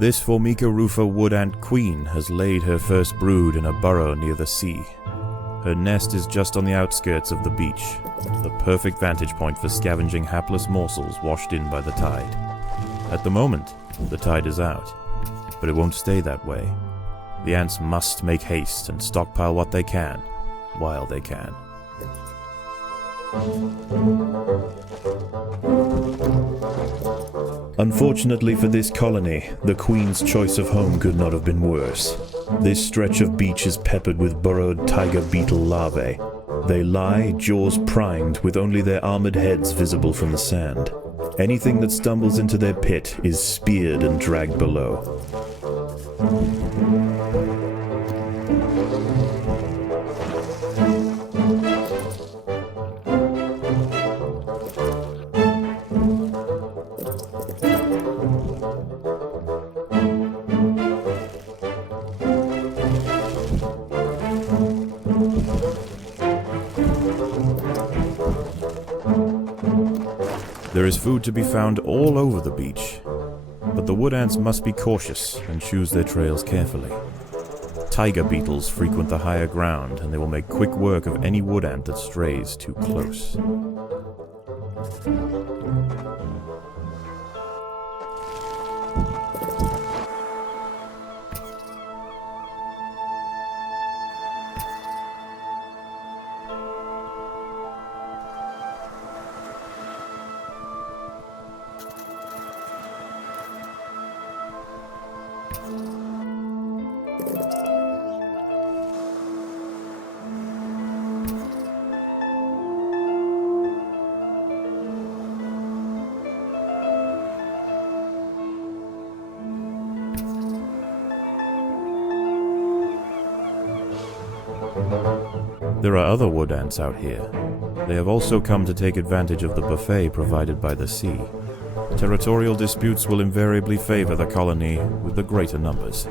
This Formica rufa wood ant queen has laid her first brood in a burrow near the sea. Her nest is just on the outskirts of the beach, the perfect vantage point for scavenging hapless morsels washed in by the tide. At the moment, the tide is out, but it won't stay that way. The ants must make haste and stockpile what they can, while they can. Unfortunately for this colony, the queen's choice of home could not have been worse. This stretch of beach is peppered with burrowed tiger beetle larvae. They lie, jaws primed, with only their armoured heads visible from the sand. Anything that stumbles into their pit is speared and dragged below. There is food to be found all over the beach, but the wood ants must be cautious and choose their trails carefully. Tiger beetles frequent the higher ground, and they will make quick work of any wood ant that strays too close. There are other wood ants out here. They have also come to take advantage of the buffet provided by the sea. Territorial disputes will invariably favor the colony with the greater numbers.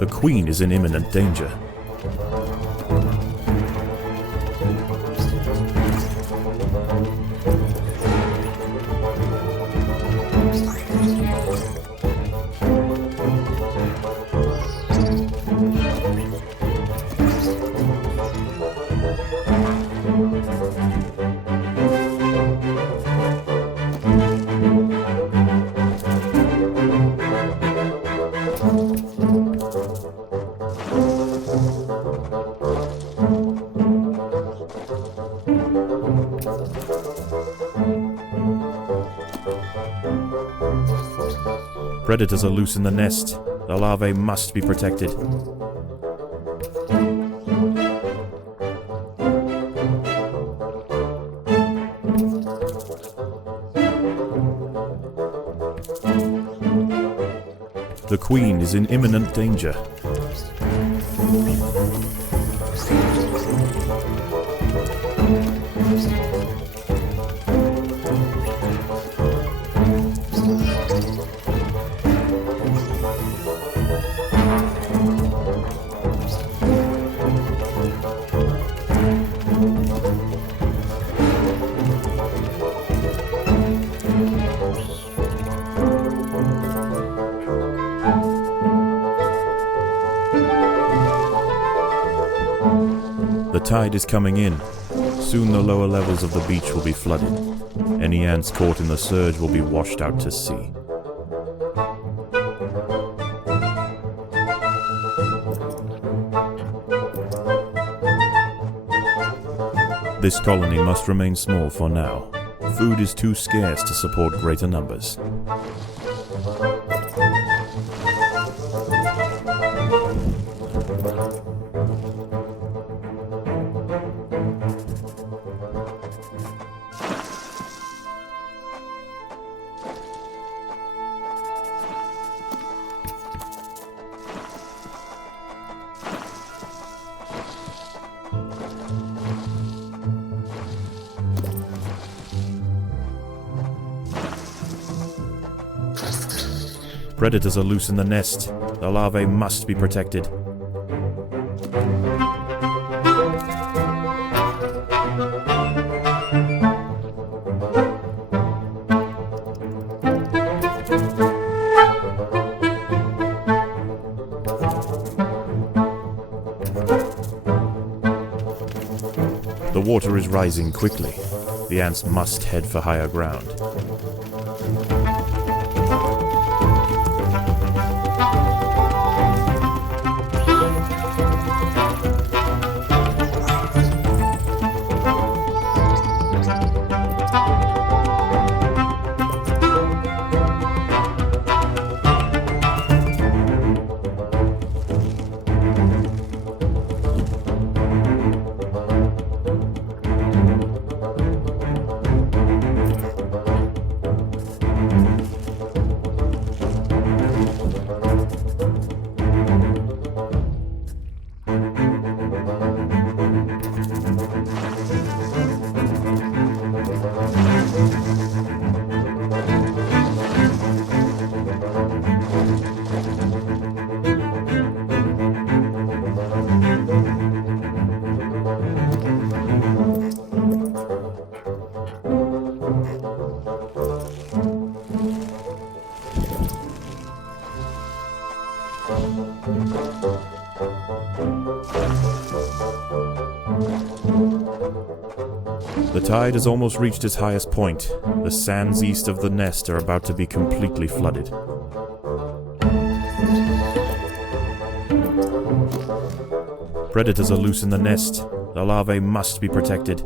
The queen is in imminent danger. Predators are loose in the nest. The larvae must be protected. The queen is in imminent danger. The tide is coming in. Soon the lower levels of the beach will be flooded. Any ants caught in the surge will be washed out to sea. This colony must remain small for now. Food is too scarce to support greater numbers. Predators are loose in the nest. The larvae must be protected. The water is rising quickly. The ants must head for higher ground. The tide has almost reached its highest point. The sands east of the nest are about to be completely flooded. Predators are loose in the nest. The larvae must be protected.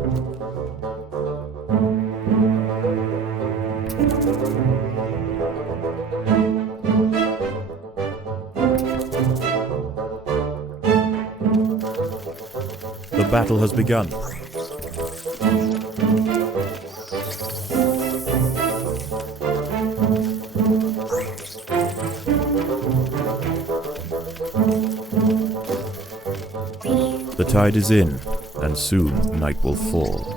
The battle has begun. The tide is in, and soon night will fall.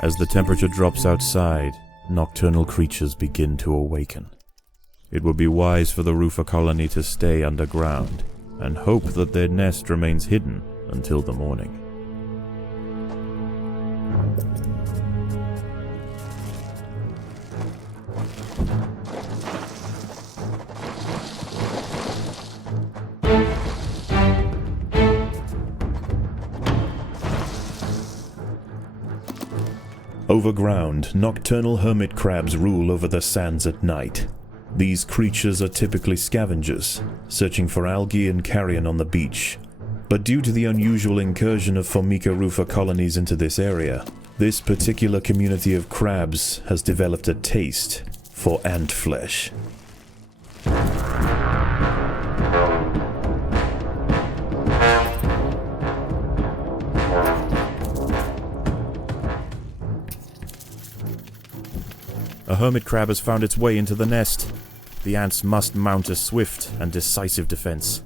As the temperature drops outside, nocturnal creatures begin to awaken. It would be wise for the rufa colony to stay underground, and hope that their nest remains hidden until the morning. Overground, nocturnal hermit crabs rule over the sands at night. These creatures are typically scavengers, searching for algae and carrion on the beach. But due to the unusual incursion of Formica rufa colonies into this area, this particular community of crabs has developed a taste for ant flesh. A hermit crab has found its way into the nest. The ants must mount a swift and decisive defense.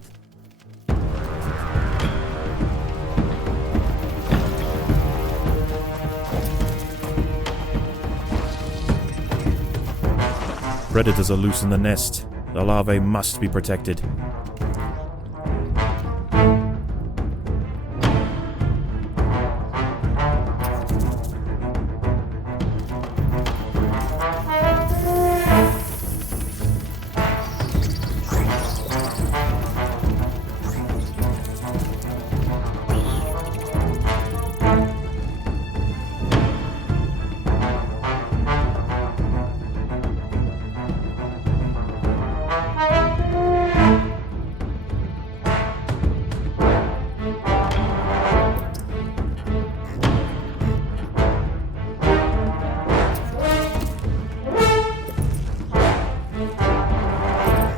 Predators are loose in the nest. The larvae must be protected.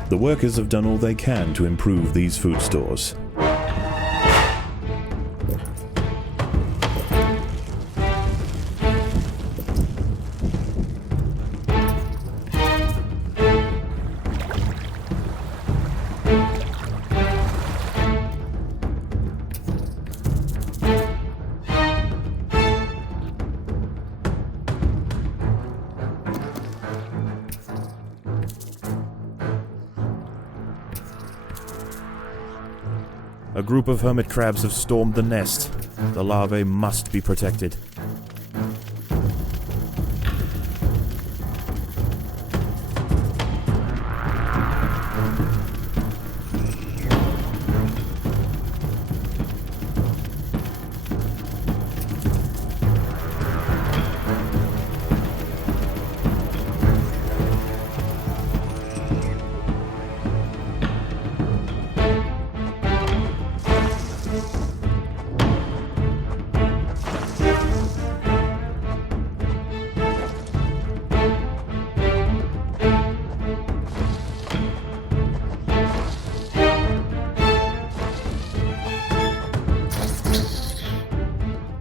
The workers have done all they can to improve these food stores. A group of hermit crabs have stormed the nest. The larvae must be protected.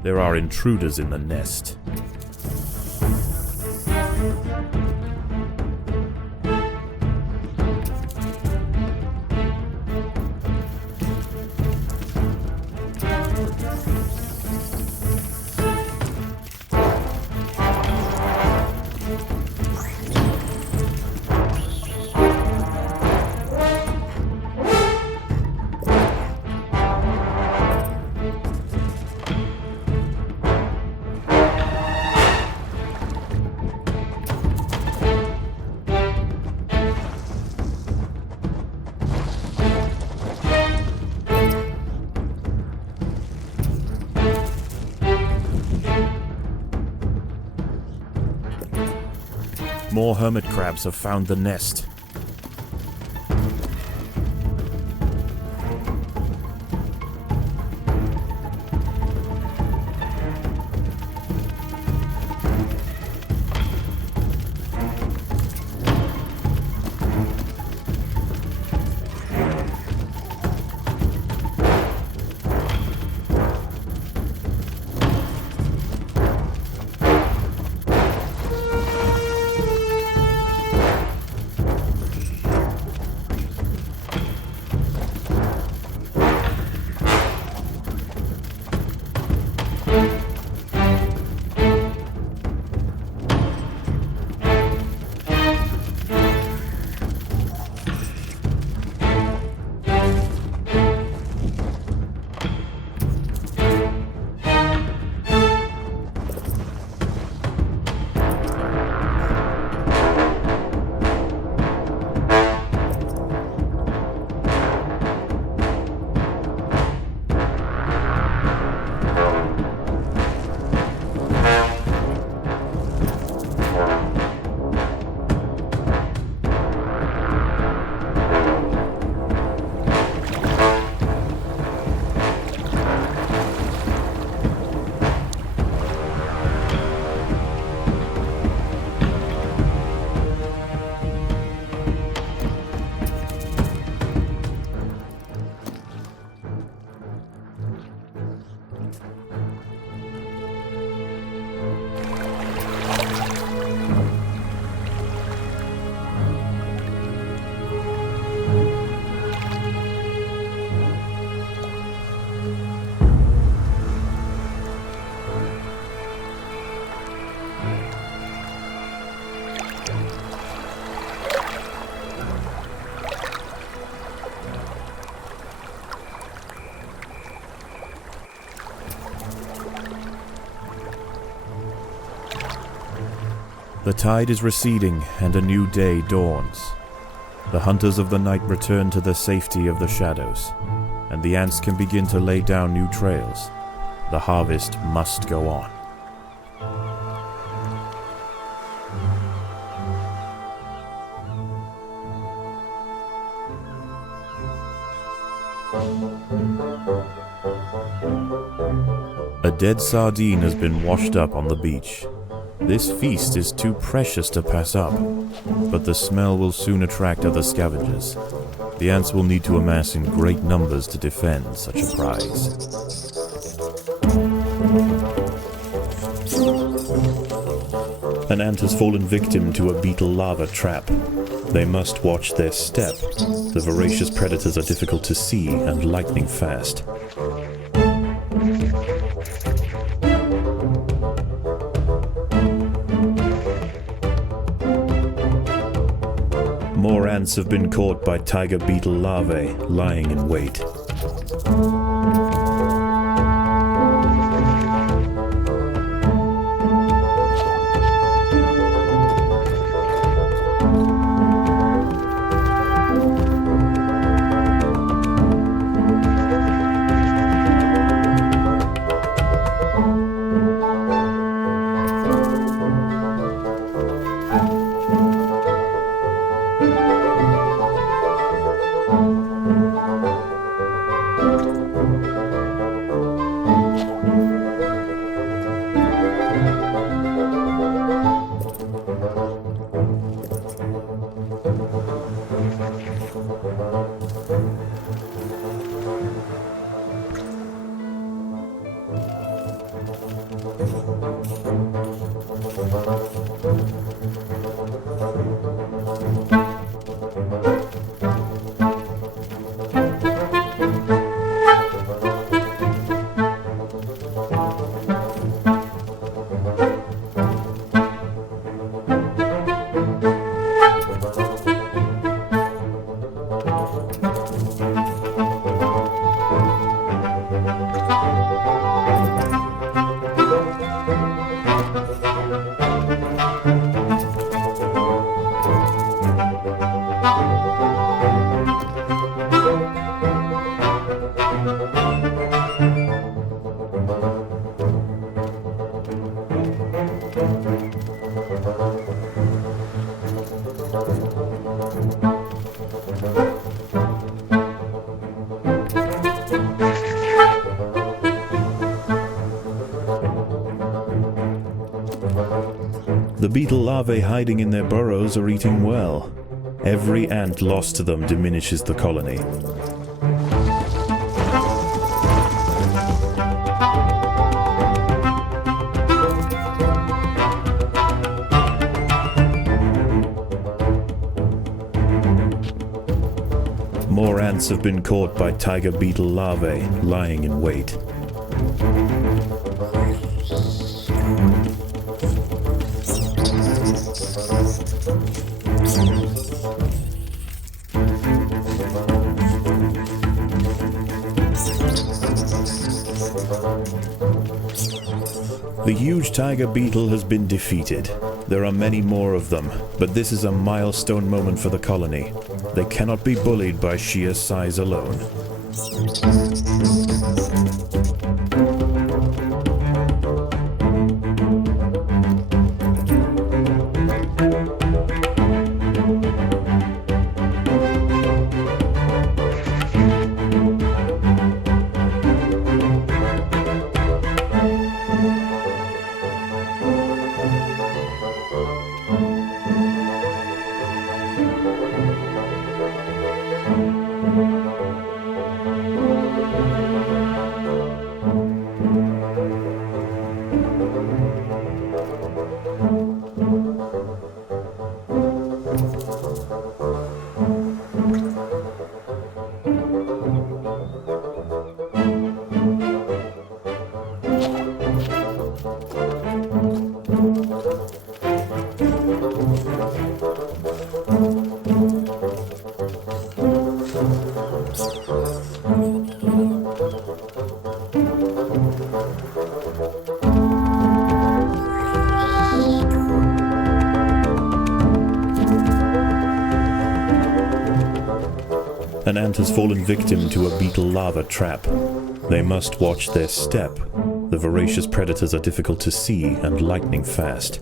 There are intruders in the nest. More hermit crabs have found the nest. The tide is receding and a new day dawns. The hunters of the night return to the safety of the shadows, and the ants can begin to lay down new trails. The harvest must go on. A dead sardine has been washed up on the beach. This feast is too precious to pass up, but the smell will soon attract other scavengers. The ants will need to amass in great numbers to defend such a prize. An ant has fallen victim to a beetle larva trap. They must watch their step. The voracious predators are difficult to see and lightning fast. More ants have been caught by tiger beetle larvae lying in wait. The beetle larvae hiding in their burrows are eating well. Every ant lost to them diminishes the colony. More ants have been caught by tiger beetle larvae lying in wait. The huge tiger beetle has been defeated. There are many more of them, but this is a milestone moment for the colony. They cannot be bullied by sheer size alone. An ant has fallen victim to a beetle larva trap. They must watch their step. The voracious predators are difficult to see and lightning fast.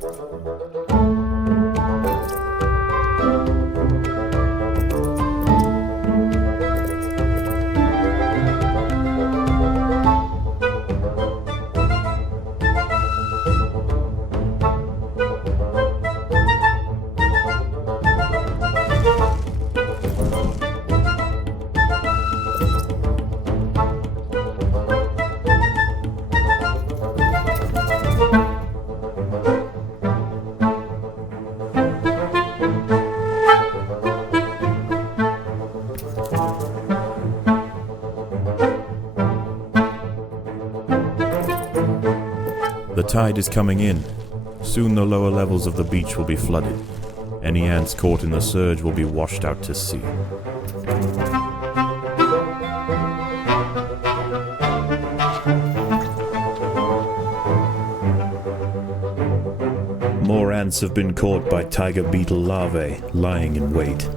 The tide is coming in. Soon the lower levels of the beach will be flooded. Any ants caught in the surge will be washed out to sea. More ants have been caught by tiger beetle larvae lying in wait.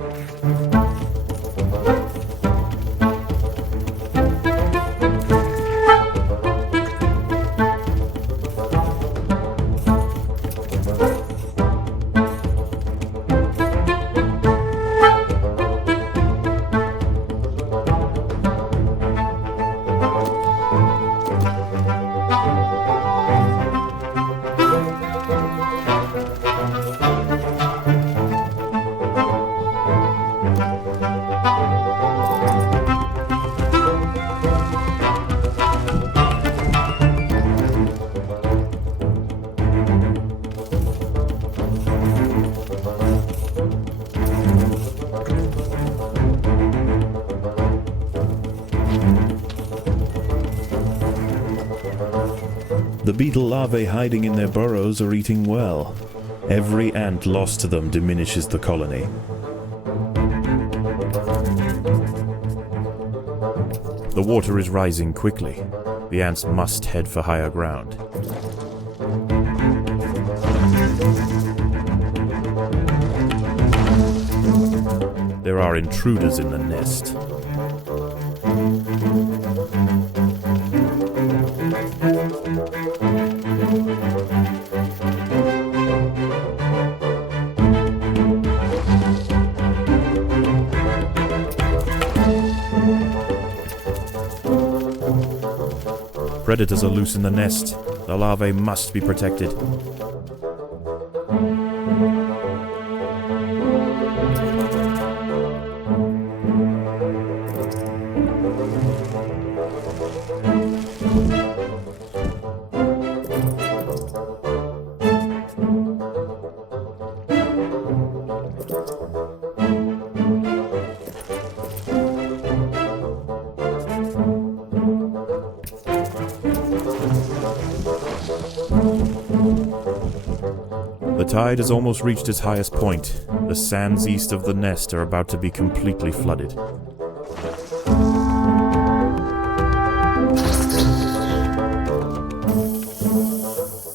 The beetle larvae hiding in their burrows are eating well. Every ant lost to them diminishes the colony. The water is rising quickly. The ants must head for higher ground. There are intruders in the nest. Predators are loose in the nest. The larvae must be protected. The tide has almost reached its highest point. The sands east of the nest are about to be completely flooded.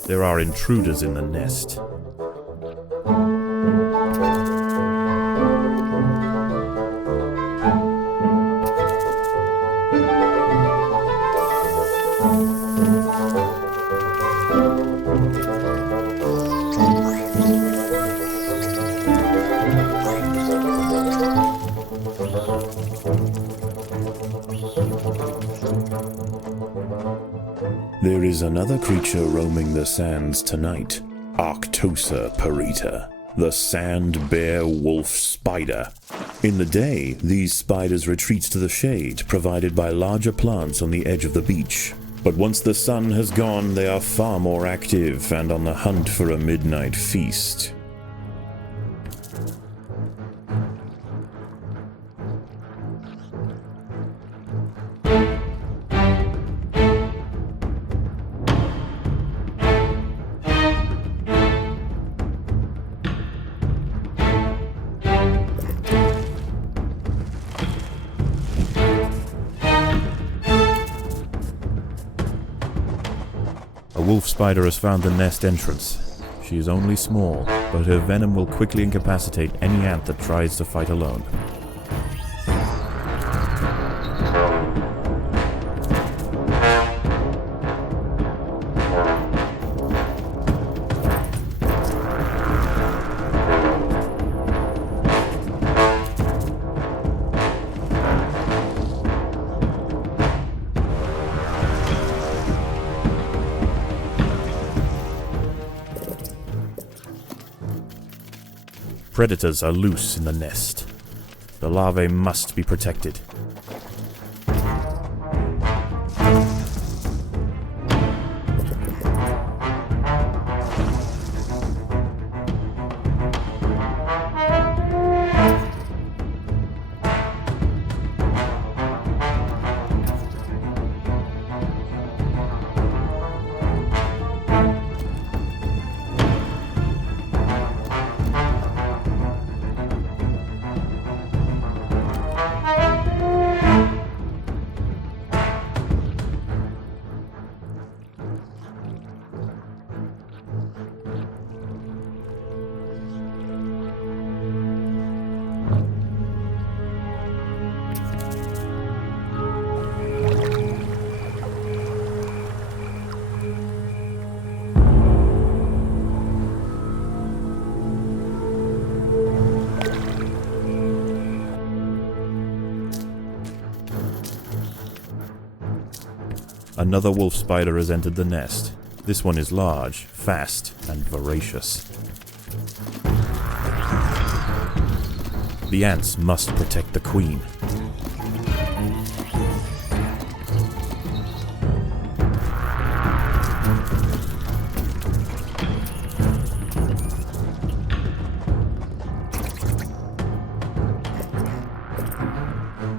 There are intruders in the nest. There is another creature roaming the sands tonight. Arctosa parita, the sand bear wolf spider. In the day, these spiders retreat to the shade provided by larger plants on the edge of the beach. But once the sun has gone, they are far more active and on the hunt for a midnight feast. A wolf spider has found the nest entrance. She is only small, but her venom will quickly incapacitate any ant that tries to fight alone. Predators are loose in the nest. The larvae must be protected. Another wolf spider has entered the nest. This one is large, fast, and voracious. The ants must protect the queen.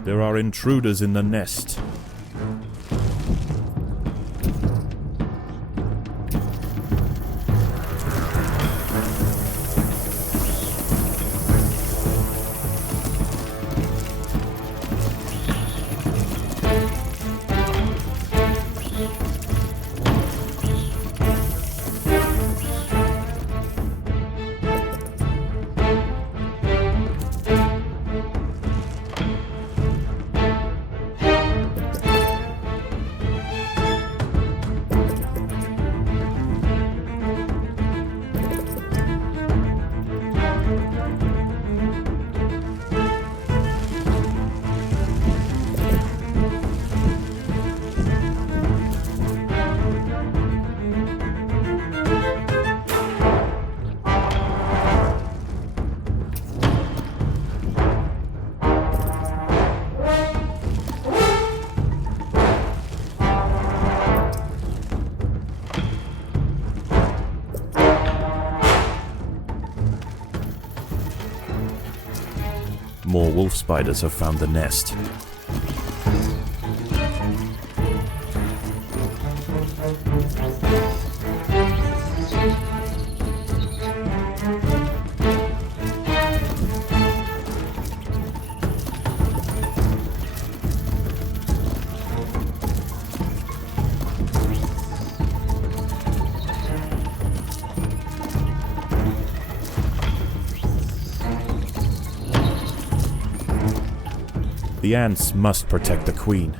There are intruders in the nest. More wolf spiders have found the nest. The ants must protect the queen.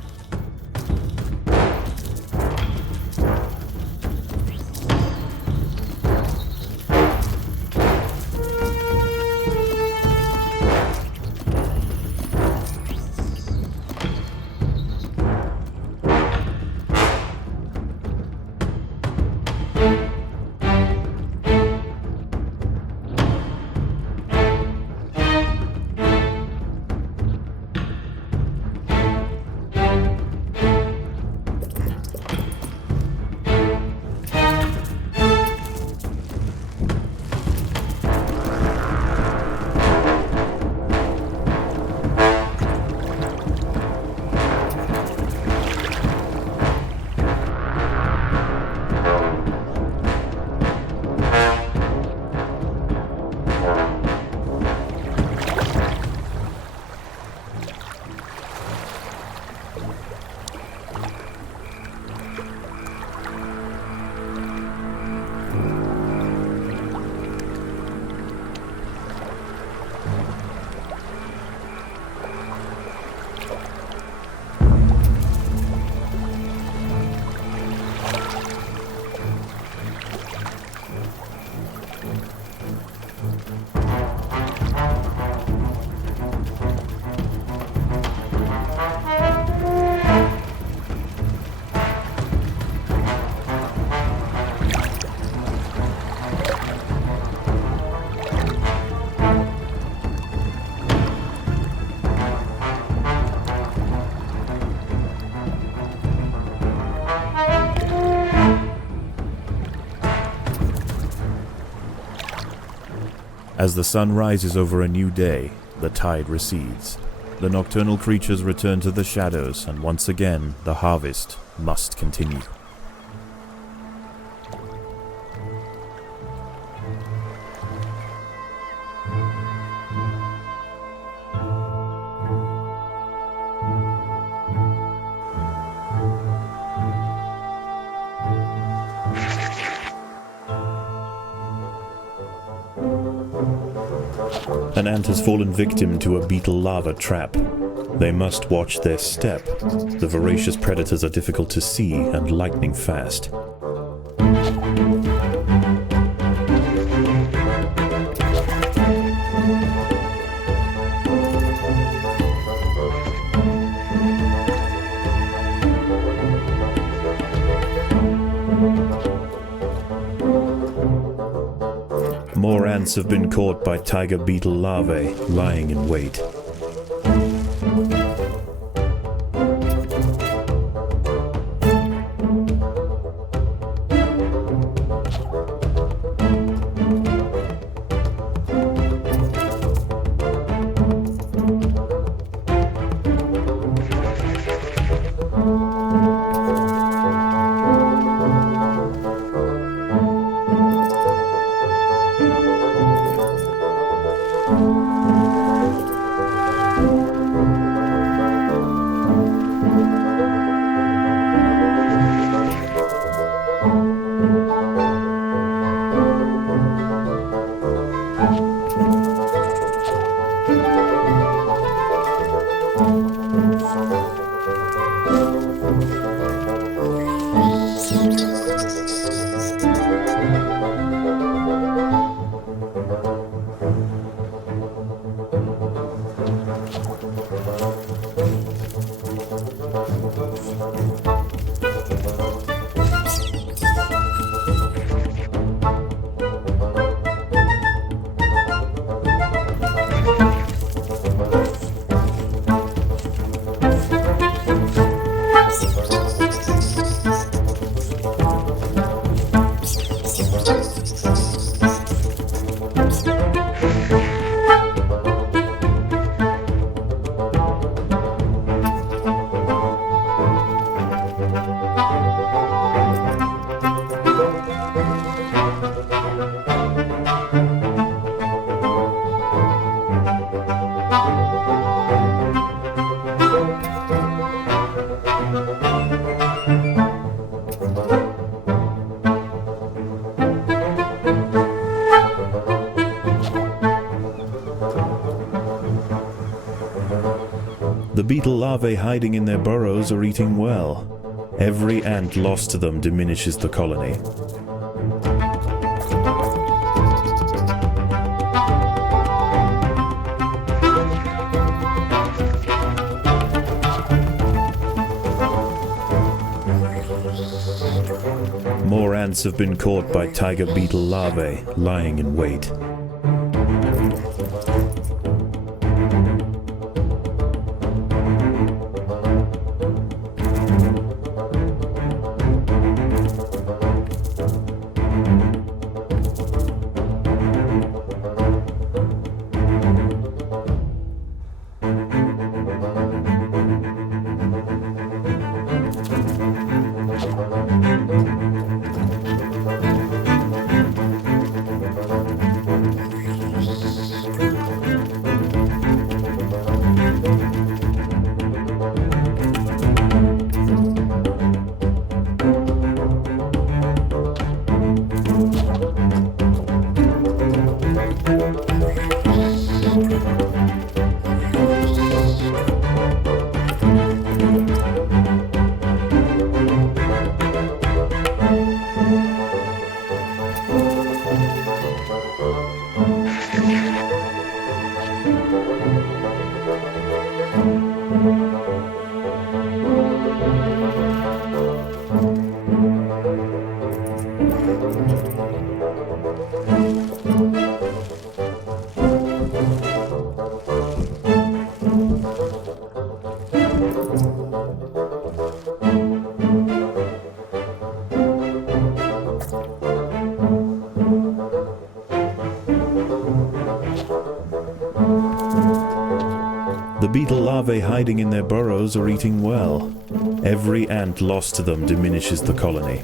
As the sun rises over a new day, the tide recedes. The nocturnal creatures return to the shadows, and once again, the harvest must continue. An ant has fallen victim to a beetle larva trap. They must watch their step. The voracious predators are difficult to see and lightning fast. More ants have been caught by tiger beetle larvae lying in wait. The beetle larvae hiding in their burrows are eating well. Every ant lost to them diminishes the colony. More ants have been caught by tiger beetle larvae lying in wait. The beetle larvae hiding in their burrows are eating well. Every ant lost to them diminishes the colony.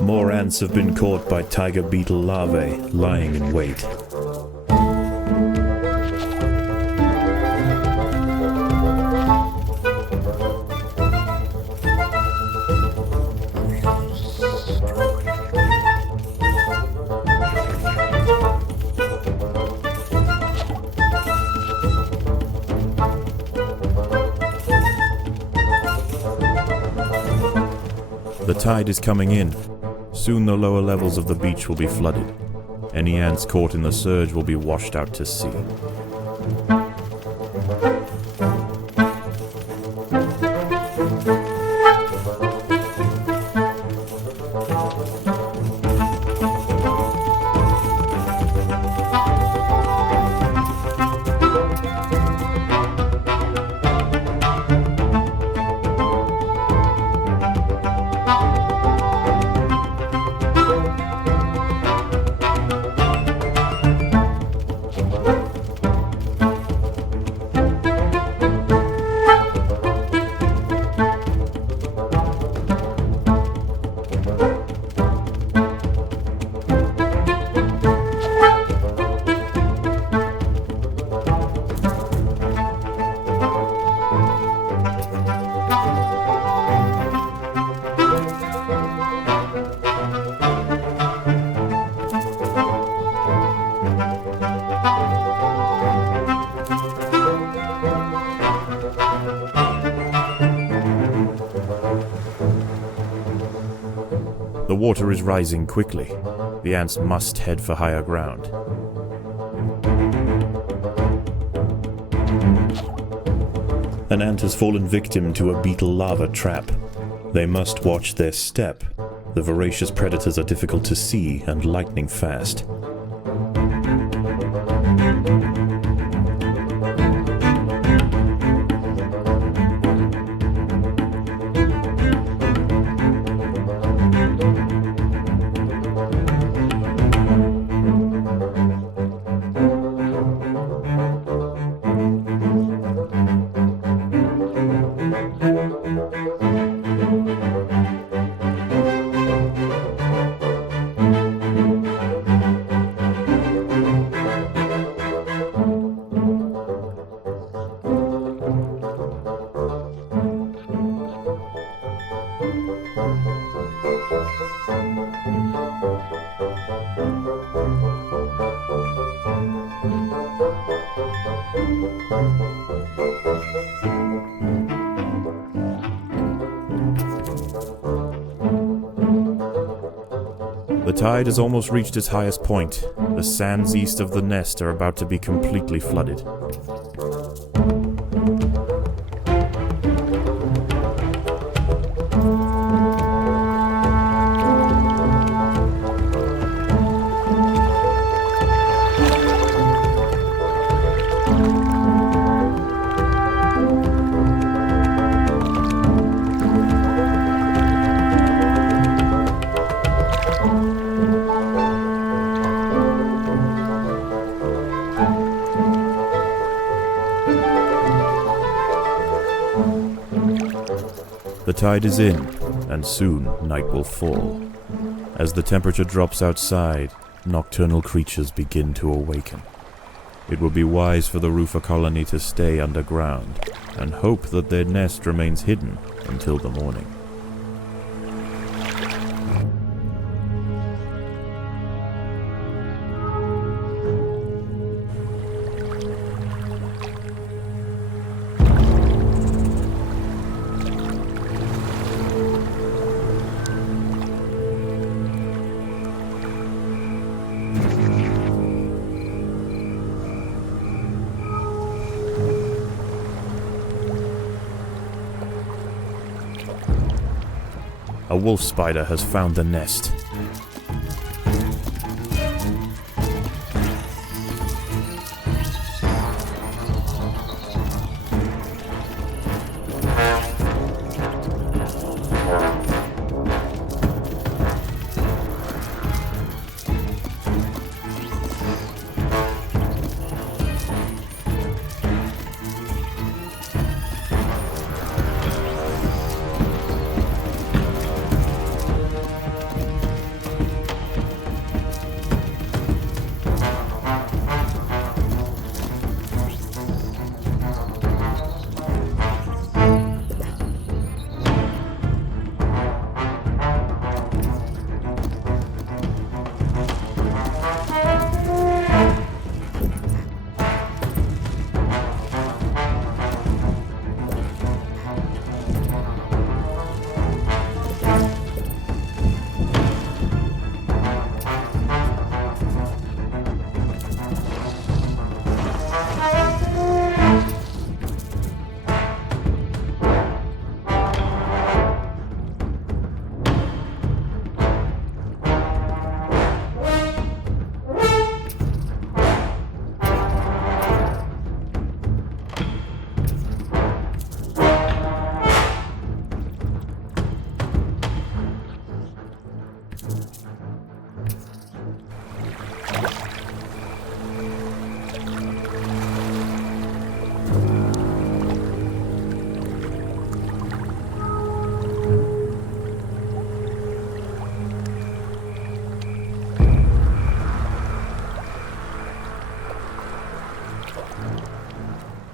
More ants have been caught by tiger beetle larvae lying in wait. The tide is coming in. Soon the lower levels of the beach will be flooded. Any ants caught in the surge will be washed out to sea. The water is rising quickly. The ants must head for higher ground. An ant has fallen victim to a beetle larva trap. They must watch their step. The voracious predators are difficult to see and lightning fast. The tide has almost reached its highest point. The sands east of the nest are about to be completely flooded. The tide is in, and soon night will fall. As the temperature drops outside, nocturnal creatures begin to awaken. It would be wise for the rufa colony to stay underground, and hope that their nest remains hidden until the morning. A wolf spider has found the nest.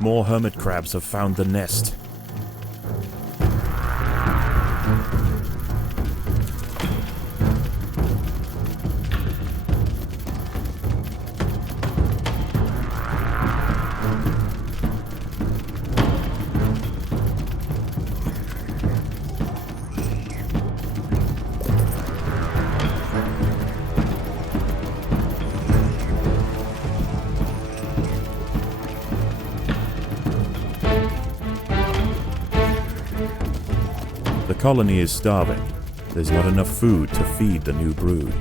More hermit crabs have found the nest. The colony is starving. There's not enough food to feed the new brood.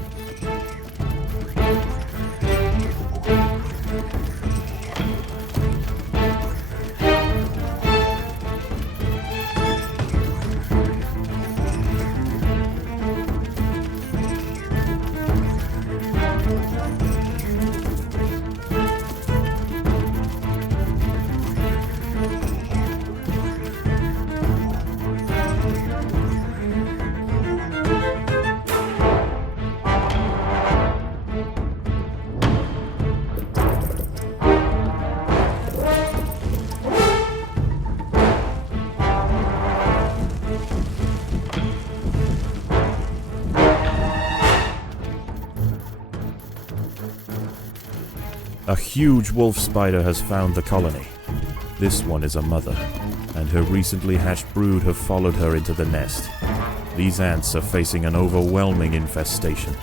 A huge wolf spider has found the colony. This one is a mother, and her recently hatched brood have followed her into the nest. These ants are facing an overwhelming infestation.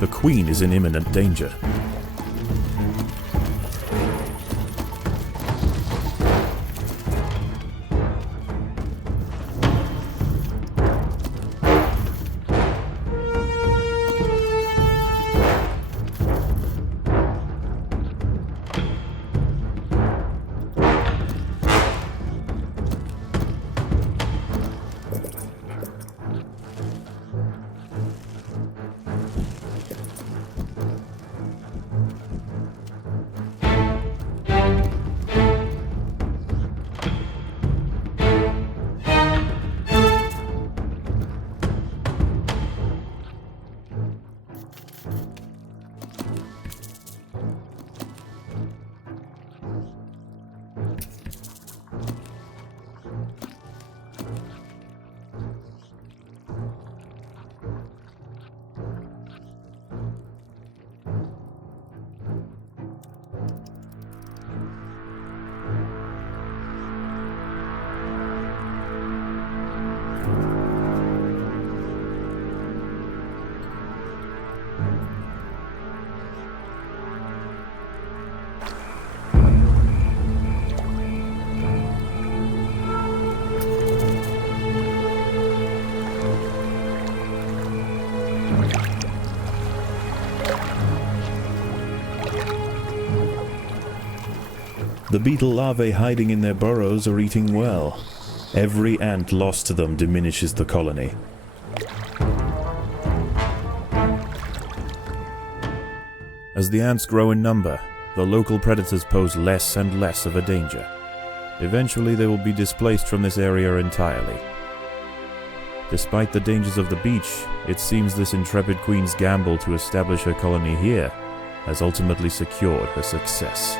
The queen is in imminent danger. The beetle larvae hiding in their burrows are eating well. Every ant lost to them diminishes the colony. As the ants grow in number, the local predators pose less and less of a danger. Eventually they will be displaced from this area entirely. Despite the dangers of the beach, it seems this intrepid queen's gamble to establish her colony here has ultimately secured her success.